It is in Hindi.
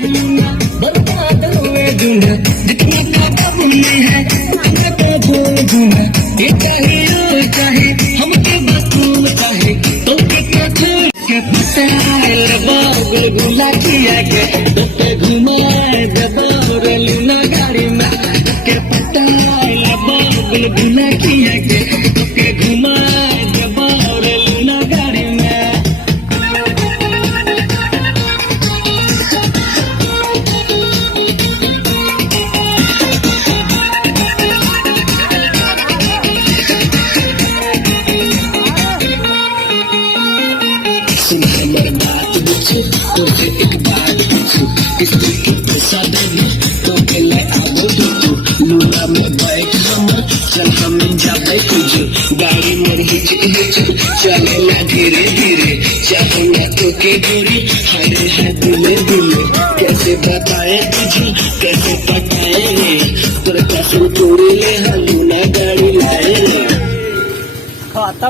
बर्बाद हुए दूंगा जितना काबू में है मैं तो भूल दूंगा ये चाहे हमके बस तू चाहे तो कितना छोड़ के पटाए गुलगुला किया के तो घुमाए दबाव लूना गाड़ी में के पटाए गुलगुला किया के तो घुमाए दबाव लूना गाड़ी में बात पूछू तुझे एक बात पूछू किसी को पैसा देने तो पहले आबो तू लूना में बैठ हम चल हम जाबे तुझ गाड़ी मोर हिच चले ना धीरे धीरे चाहे ना तो के दूरी हरे है दिले कैसे बताए तुझे कैसे पटाए तेरे कसम तोड़ी ले लूना गाड़ी लाए खाता